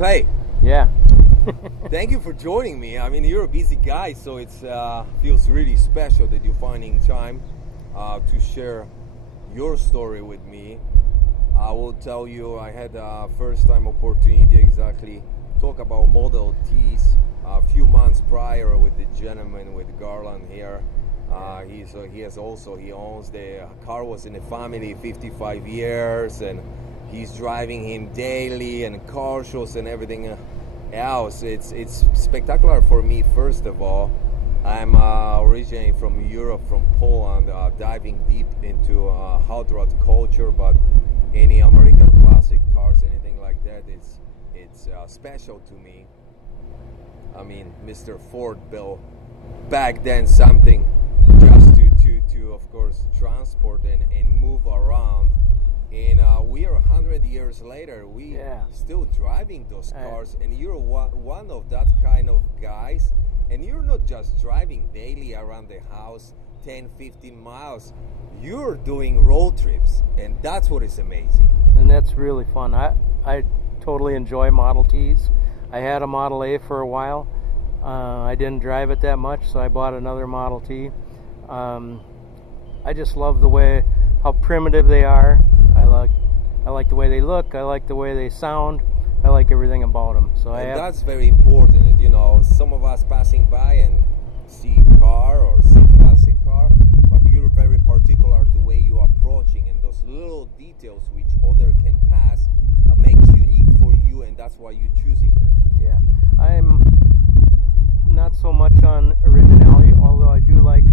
Clay. Yeah. Thank you for joining me. I mean, you're a busy guy, so it feels really special that you're finding time to share your story with me. I will tell you, I had a first-time opportunity exactly talk about Model Ts a few months prior with the gentleman with Garland here. He owns the car, was in the family 55 years, and he's driving him daily and car shows and everything else. It's spectacular for me. First of all, I'm originally from Europe, from Poland, diving deep into hot rod culture, but any American classic cars, anything like that, it's special to me. I mean, Mr. Ford built back then something just to of course transport and move around. And we are 100 years later, we still driving those cars, and you're one of that kind of guys. And you're not just driving daily around the house 10, 15 miles. You're doing road trips, and that's what is amazing. And that's really fun. I totally enjoy Model Ts. I had a Model A for a while. I didn't drive it that much, so I bought another Model T. I just love how primitive they are. I like the way they look. I like the way they sound. I like everything about them. That's very important. You know, some of us passing by and see car or see classic car, but you're very particular the way you are approaching, and those little details which other can pass makes unique for you, and that's why you're choosing them. Yeah, I'm not so much on originality, although I do like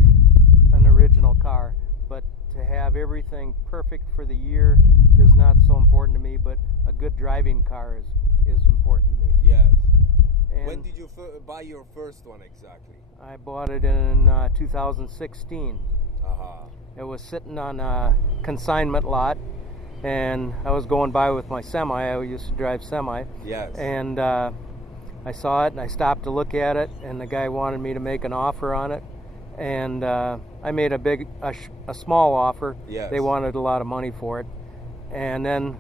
an original car, but to have everything perfect for the year is not so important to me, but a good driving car is important to me. Yes. And when did you buy your first one exactly? I bought it in 2016. It was sitting on a consignment lot, and I was going by with my semi. I used to drive semi. Yes. And I saw it, and I stopped to look at it, and the guy wanted me to make an offer on it. And I made a small offer. Yes. They wanted a lot of money for it. And then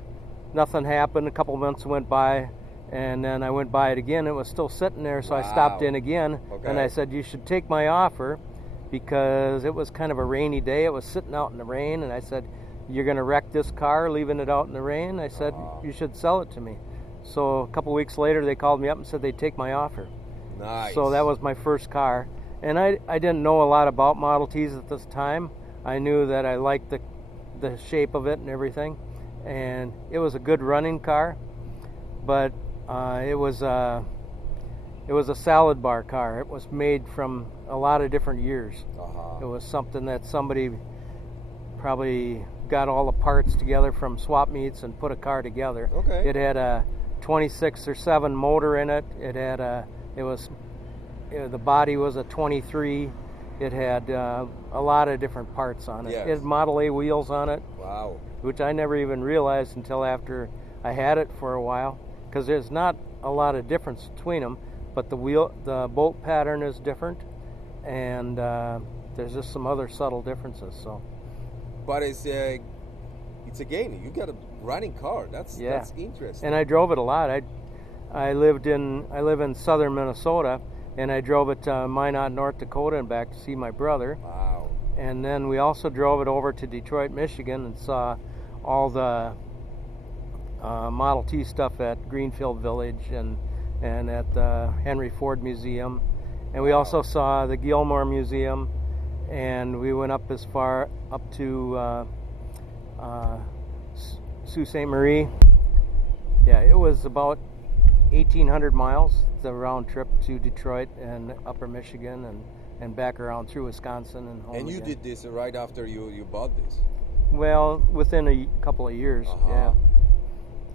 nothing happened. A couple months went by, and then I went by it again. It was still sitting there, so I stopped in again. Okay. And I said, you should take my offer, because it was kind of a rainy day. It was sitting out in the rain, and I said, you're going to wreck this car leaving it out in the rain? I said, you should sell it to me. So a couple weeks later, they called me up and said they'd take my offer. Nice. So that was my first car. And I didn't know a lot about Model Ts at this time. I knew that I liked the shape of it and everything. And it was a good running car, but it was a salad bar car. It was made from a lot of different years. It was something that somebody probably got all the parts together from swap meets and put a car together. Okay. It had a 26 or 7 motor in it. The body was a 23. It had a lot of different parts on it. Yes. It had Model A wheels on it. Wow. Which I never even realized until after I had it for a while, because there's not a lot of difference between them, but the bolt pattern is different, and there's just some other subtle differences. So, but it's a game. You got a running car. That's interesting. And I drove it a lot. I live in southern Minnesota, and I drove it to Minot, North Dakota, and back to see my brother. Wow. And then we also drove it over to Detroit, Michigan, and saw all the Model T stuff at Greenfield Village and at the Henry Ford Museum. And we also saw the Gilmore Museum, and we went up as far up to Sault Ste. Marie. Yeah, it was about 1,800 miles, the round trip to Detroit and upper Michigan and back around through Wisconsin and home. And you did this right after you bought this? Well, within a couple of years, yeah.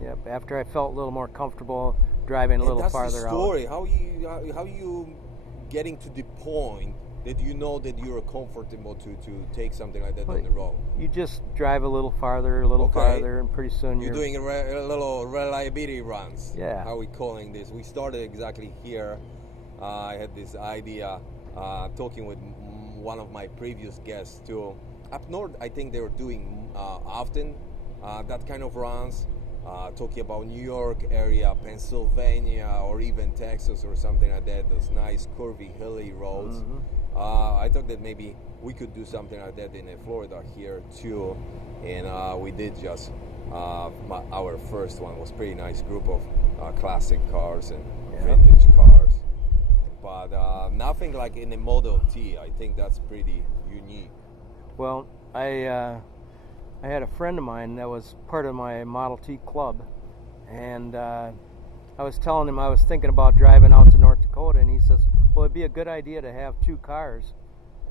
Yep. After I felt a little more comfortable driving a little farther out. That's the story. How you getting to the point that you know that you're comfortable to take something like that on the road? You just drive a little farther, and pretty soon you're doing a little reliability runs. Yeah. How are we calling this? We started exactly here. I had this idea talking with one of my previous guests too. Up north, I think they were doing often that kind of runs. talking about New York area, Pennsylvania, or even Texas or something like that, those nice curvy hilly roads. I thought that maybe we could do something like that in Florida here too, and we did just our first one was pretty nice group of classic cars and vintage cars, but nothing like in the Model T. I think that's pretty unique. Well, I had a friend of mine that was part of my Model T club, and I was telling him I was thinking about driving out to North Dakota, and he says, well, it'd be a good idea to have two cars.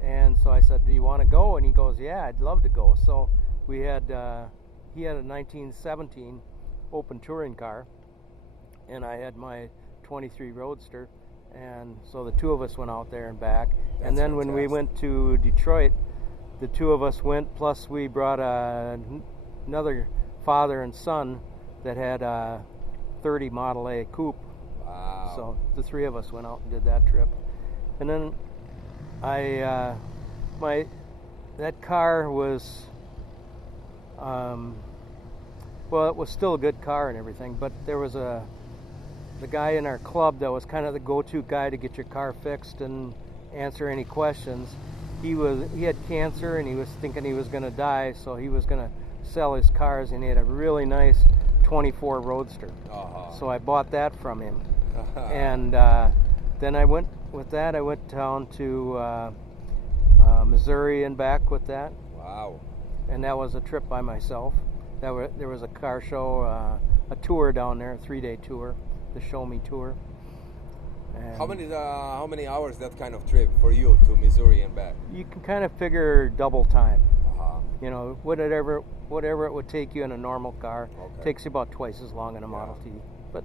And so I said, do you want to go? And he goes, yeah, I'd love to go. So we had he had a 1917 open touring car, and I had my 23 Roadster, and so the two of us went out there and back. That's and then fantastic. when we went to Detroit, the two of us went, plus we brought another father and son that had a 30 Model A coupe. Wow. So the three of us went out and did that trip. And then that car was, well, it was still a good car and everything, but there was the guy in our club that was kind of the go-to guy to get your car fixed and answer any questions. He had cancer, and he was thinking he was going to die, so he was going to sell his cars, and he had a really nice 24 Roadster. So I bought that from him. And then I went down to Missouri and back with that. Wow. And that was a trip by myself. There was a car show, a tour down there, a 3-day tour, the Show Me Tour. And how many hours that kind of trip for you to Missouri and back? You can kind of figure double time. Uh-huh. You know, whatever it would take you in a normal car, Okay. takes you about twice as long in a Model T. But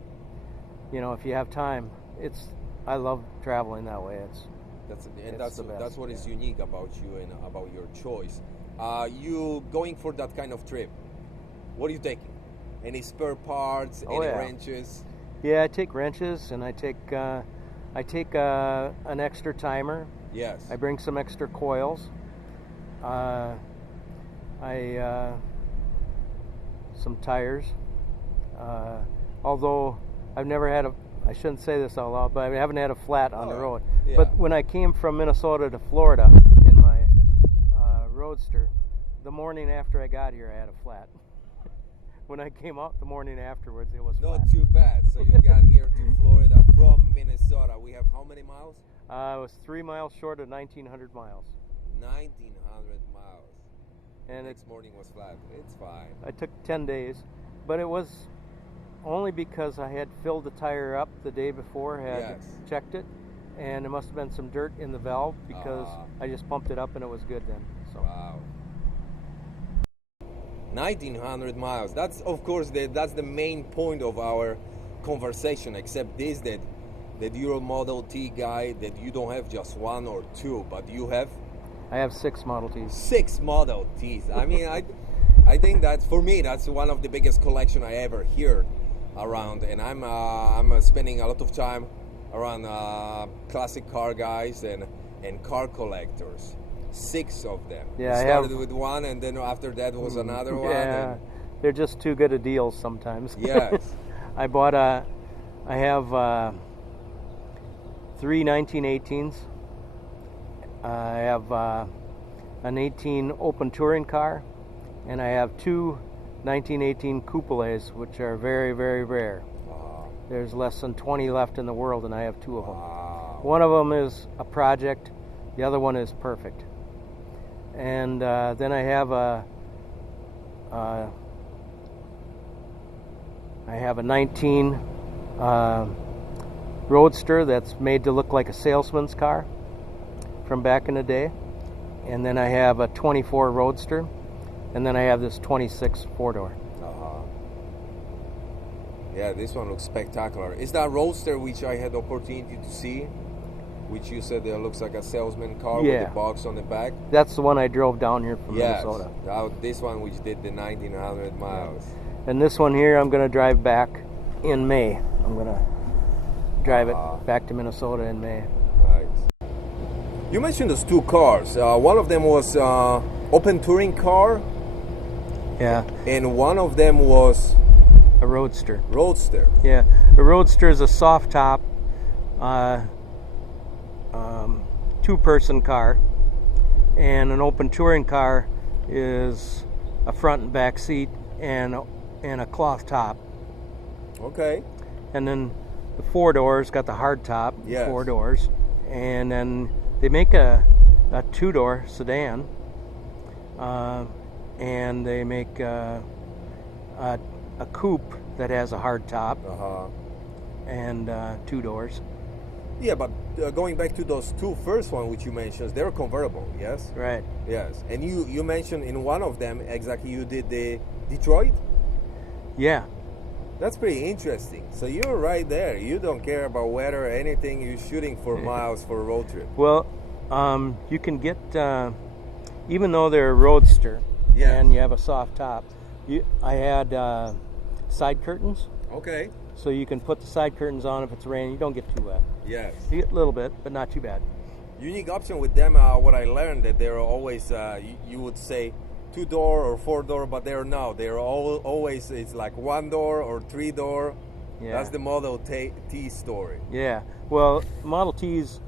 you know, if you have time, I love traveling that way. That's what is unique about you and about your choice. You going for that kind of trip? What are you taking? Any spare parts? Any wrenches? Yeah, I take wrenches, and I take an extra timer. Yes. I bring some extra coils. Some tires. Although I've never had I shouldn't say this out loud, but I haven't had a flat on the road. Yeah. But when I came from Minnesota to Florida in my Roadster, the morning after I got here, I had a flat. When I came out the morning afterwards, it was Not flat. too bad. So you got here to Florida from Minnesota. We have how many miles? It was 3 miles short of 1,900 miles. 1,900 miles. And Next morning was flat. It's fine. I took 10 days, but it was only because I had filled the tire up the day before, had checked it, and there must have been some dirt in the valve because I just pumped it up and it was good then. So. Wow. 1,900 miles. That's, of course, that's the main point of our conversation, except this, that you're a Model T guy, that you don't have just one or two, but you have... I have 6 Model Ts. 6 Model Ts. I mean, I think that, for me, that's one of the biggest collection I ever heard around, and I'm spending a lot of time around classic car guys and car collectors. 6 of them. Yeah, I started with one, and then after that was another one. Yeah, and they're just too good a deals sometimes. Yes. I have 3 1918s. I have an 18 open touring car, and I have 2 1918 couples, which are very, very rare. There's less than 20 left in the world, and I have 2 of them. Wow. One of them is a project, the other one is perfect. And then I have a 19 Roadster that's made to look like a salesman's car from back in the day. And then I have a 24 Roadster. And then I have this 26 4-door. Yeah, this one looks spectacular. Is that Roadster which I had the opportunity to see? Which you said looks like a salesman car with a box on the back? That's the one I drove down here from Minnesota. This one which did the 1,900 miles. And this one here I'm going to drive back in May. I'm going to drive it back to Minnesota in May. Nice. You mentioned those 2 cars. One of them was open touring car. Yeah. And one of them was A Roadster. Roadster. Yeah, a Roadster is a soft top, two-person car, and an open touring car is a front and back seat and a cloth top. Okay. And then the 4 doors got the hard top, Yes. 4 doors, and then they make a 2-door sedan, and they make a coupe that has a hard top and 2 doors. Yeah, but going back to those two first one which you mentioned, they're convertible, yes? Right. Yes. And you mentioned in one of them exactly you did the Detroit? Yeah. That's pretty interesting. So you're right there. You don't care about weather or anything. You're shooting for miles for a road trip. Well, you can get, even though they're a Roadster and you have a soft top, I had side curtains. Okay. So you can put the side curtains on if it's raining. You don't get too wet. Yes. You get a little bit, but not too bad. Unique option with them, what I learned that they're always, you would say 2-door or 4-door, but they're not. They're always, it's like 1-door or 3-door. Yeah. That's the Model T story. Yeah. Well, Model Ts,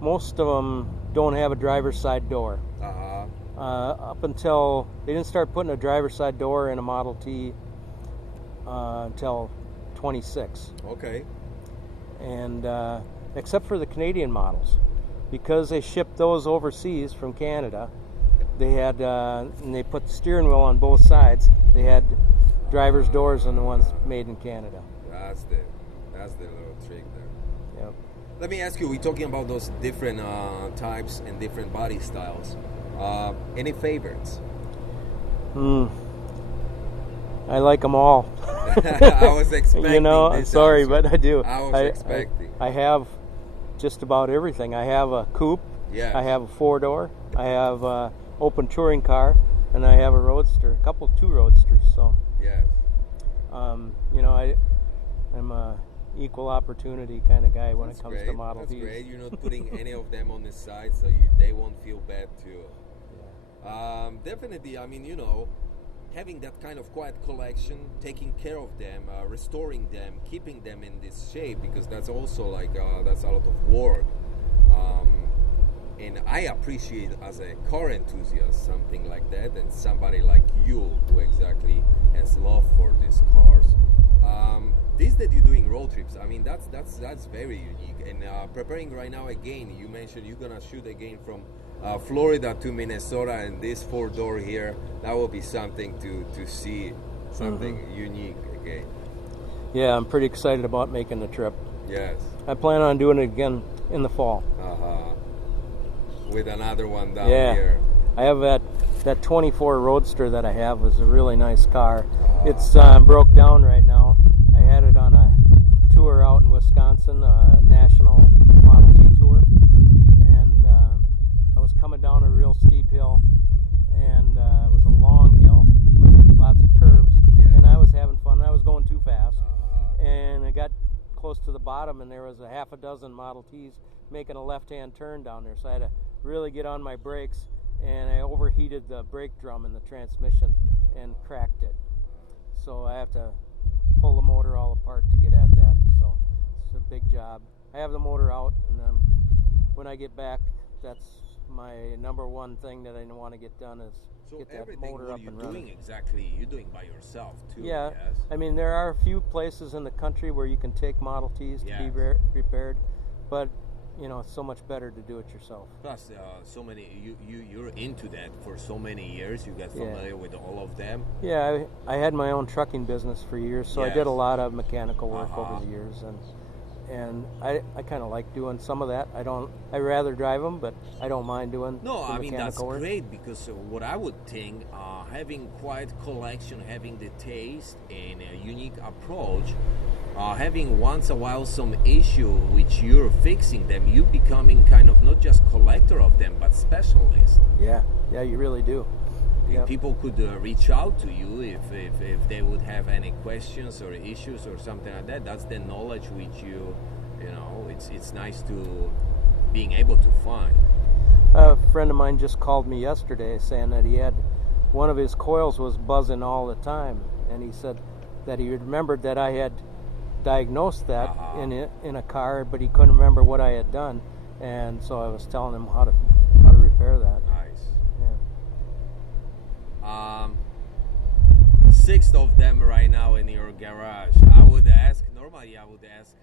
most of them don't have a driver's side door. Up until they didn't start putting a driver's side door in a Model T until 26. Okay. And except for the Canadian models, because they shipped those overseas from Canada, they had and they put the steering wheel on both sides. They had driver's doors on the ones made in Canada. That's the little trick there. Yep. Let me ask you, we're talking about those different types and different body styles. Any favorites? I like them all. I was expecting. You know, I'm sorry, answer. but I do. I was expecting. I have just about everything. I have a coupe. Yes. I have a 4-door. I have a open touring car, and I have a Roadster. Two Roadsters. So. Yes. You know, I'm a equal opportunity kind of guy when That's it comes great. to Model That's Ts. great. You're not putting any of them on the side, so they won't feel bad too. Definitely. I mean, you know, having that kind of quiet collection, taking care of them, restoring them, keeping them in this shape, because that's also like that's a lot of work. And I appreciate as a car enthusiast something like that, and somebody like you who exactly has love for these cars. This that you're doing road trips, I mean that's very unique. And preparing right now again, you mentioned you're gonna shoot again from Florida to Minnesota, and this 4-door here, that will be something to see, something unique again. Yeah, I'm pretty excited about making the trip. Yes. I plan on doing it again in the fall. With another one down here. I have that 24 Roadster that I have is a really nice car. It's broke down right now. I had it on a tour out in Wisconsin, a national Model T tour, and I was coming down a real steep hill, and it was a long hill with lots of curves, and I was having fun. I was going too fast, and I got close to the bottom, and there was a half a dozen Model Ts making a left-hand turn down there, so I had to really get on my brakes, and I overheated the brake drum in the transmission and cracked it. So I have to pull the motor all apart to get at that, so it's a big job. I have the motor out, and when I get back, that's my number one thing that I want to get done is get that motor up and running. So everything you're doing exactly, you're doing by yourself too. Yeah, yes? I mean there are a few places in the country where you can take Model Ts to be repaired, but you know, it's so much better to do it yourself. Plus, so many you're into that for so many years. You got familiar with all of them. Yeah, I had my own trucking business for years, so I did a lot of mechanical work over the years, and I kind of like doing some of that. I rather drive them, but I don't mind doing the mechanical work. That's great, because what I would think, having quiet collection, having the taste and a unique approach, having once a while some issue which you're fixing them, you becoming kind of not just collector of them but specialist. Yeah, you really do. People could reach out to you if they would have any questions or issues or something like that. That's the knowledge which you know, it's nice to being able to find. A friend of mine just called me yesterday saying that he had one of his coils was buzzing all the time, and he said, that he remembered that I had diagnosed that in a car, but he couldn't remember what I had done, and so I was telling him how to repair that. Nice. Yeah. 6 of them right now in your garage. Normally I would ask,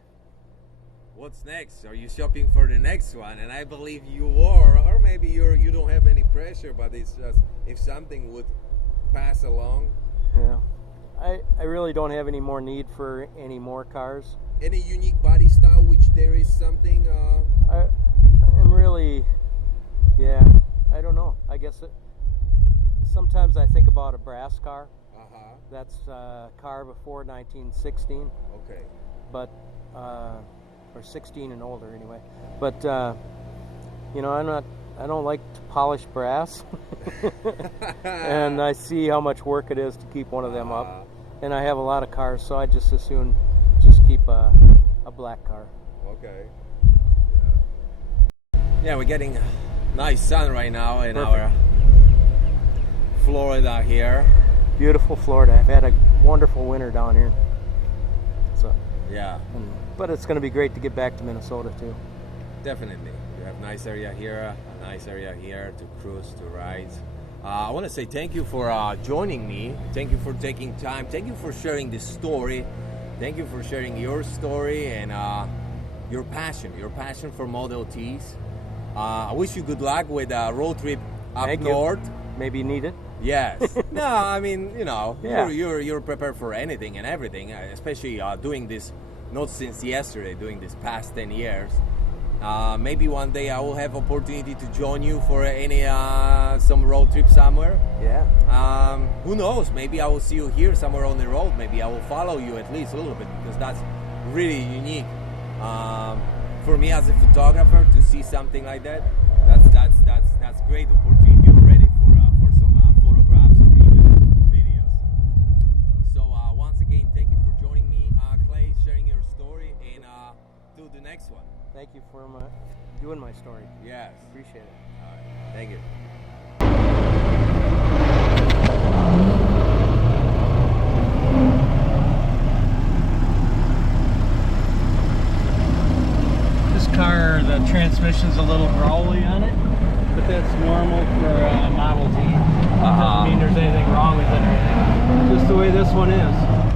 what's next? Are you shopping for the next one? And I believe you are, or maybe you don't have any pressure, but it's just if something would pass along. Yeah. I really don't have any more need for any more cars. Any unique body style, which there is something? I'm really, yeah, I don't know. I guess sometimes I think about a brass car. That's a car before 1916. Okay. But, or 16 and older anyway. But, you know, I don't like to polish brass. And I see how much work it is to keep one of them up. And I have a lot of cars, so I just as soon just keep a black car. Okay. Yeah, we're getting nice sun right now in Perfect. our Florida here. Beautiful Florida. I've had a wonderful winter down here. So yeah. But it's going to be great to get back to Minnesota too. Definitely. You have nice area here, a nice area here to cruise, to ride. I want to say thank you for joining me. Thank you for taking time. Thank you for sharing this story. Thank you for sharing your story and your passion for Model Ts. I wish you good luck with a road trip up north. Maybe you need it. Yes. No, I mean, you know, yeah. you're prepared for anything and everything, especially doing this, not since yesterday, doing this past 10 years. Maybe one day I will have opportunity to join you for some road trip somewhere. Yeah. Who knows? Maybe I will see you here somewhere on the road. Maybe I will follow you at least a little bit, because that's really unique. For me as a photographer to see something like that, that's great opportunity already for some photographs or even videos. So once again, thank you for joining me, Clay, sharing your story, and till the next one. Thank you for doing my story. Yes. Appreciate it. All right. Thank you. This car, the transmission's a little growly on it, but that's normal for a Model T. Doesn't mean there's anything wrong with it or anything. Just the way this one is.